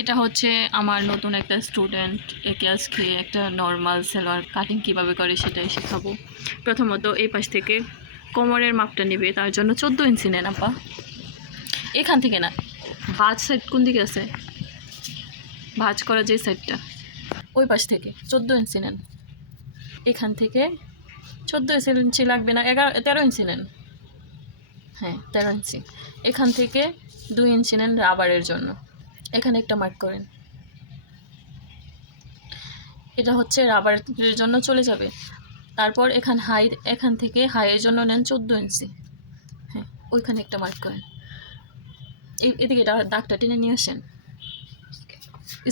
এটা হচ্ছে আমার নতুন একটা স্টুডেন্ট, একে আজকে একটা নর্মাল সেলোয়ার কাটিং কিভাবে করে সেটাই শেখাবো। প্রথমত এই পাশ থেকে কোমরের মাপটা নেবে, তার জন্য 14 ইঞ্চি নেন আপা। এখান থেকে না, ভাঁজ সাইড কোন দিকে আছে, ভাঁজ করা যে সাইডটা ওই পাশ থেকে 14 ইঞ্চি নেন। এখান থেকে 14 ইঞ্চি লাগবে না, 13 ইঞ্চি নেন। হ্যাঁ 13 ইঞ্চি। এখান থেকে 2 ইঞ্চি নেন রাবারের জন্য, এখানে একটা মার্ক করেন। এটা হচ্ছে রাবারের জন্য চলে যাবে। তারপর এখান থেকে হাইয়ের জন্য নেন 14 ইঞ্চি। হ্যাঁ ওইখানে একটা মার্ক করেন। এদিকে এটা দাগটা টেনে নিয়ে আসেন।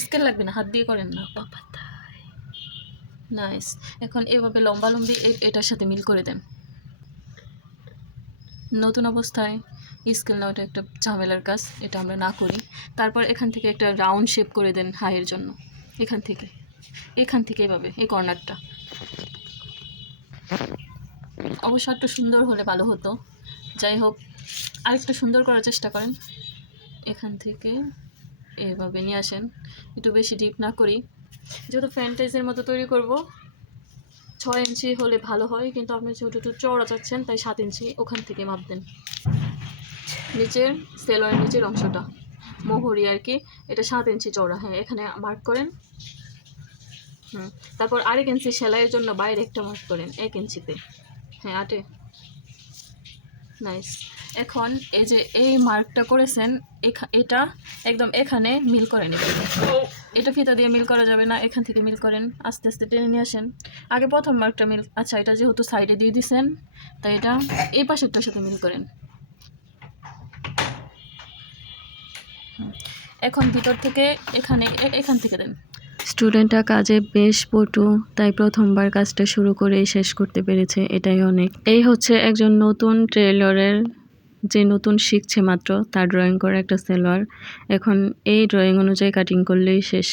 স্কেল লাগবে না, হাত দিয়ে করেন না বাবা। নাইস। এখন এভাবে লম্বালম্বি এটার সাথে মিল করে দেন। নতুন অবস্থায় স্কেল নেওয়াটা একটা ঝামেলার কাজ, এটা আমরা না করি। তারপর এখান থেকে একটা রাউন্ড শেপ করে দেন হাইয়ের জন্য। এখান থেকে এভাবে এই কর্নারটা অবশ্য একটু সুন্দর হলে ভালো হতো। যাই হোক, আরেকটু সুন্দর করার চেষ্টা করেন। এখান থেকে এভাবে নিয়ে আসেন, একটু বেশি ডিপ না করি, যেহেতু ফ্যান্টাইজের মতো তৈরি করব। 6 ইঞ্চি হলে ভালো হয়, কিন্তু আপনি যেহেতু একটু চওড়া চাচ্ছেন তাই 7 ইঞ্চি ওখান থেকে মাপ দেন। নিচের সেলোয়ারের নিচের অংশটা মোহরি আর কি, এটা 7 ইঞ্চি চওড়া। হ্যাঁ এখানে মার্ক করেন। তারপর 1 ইঞ্চি সেলাইয়ের জন্য বাইরে একটা মার্ক করেন 1 ইঞ্চিতে। হ্যাঁ 8। নাইস। এখন এই যে এই মার্কটা করেছেন, এটা একদম এখানে মিল করে নেবেন। এটা ফিতা দিয়ে মিল করা যাবে না, এখান থেকে মিল করেন। আস্তে আস্তে টেনে নিয়ে আসেন। আগে প্রথম মার্কটা মিল, আচ্ছা এটা যেহেতু সাইডে দিয়ে দিছেন তাই এটা এই পাশেরটার সাথে মিল করেন। এখন ভিতর থেকে এখান থেকে দেন। স্টুডেন্টটা কাজে বেশ পটু, তাই প্রথমবার কাজটা শুরু করেই শেষ করতে পেরেছে, এটাই অনেক। এই হচ্ছে একজন নতুন টেইলরের, যে নতুন শিখছে মাত্র, তার ড্রয়িং করা একটা সেলোয়ার। এখন এই ড্রয়িং অনুযায়ী কাটিং করলেই শেষ।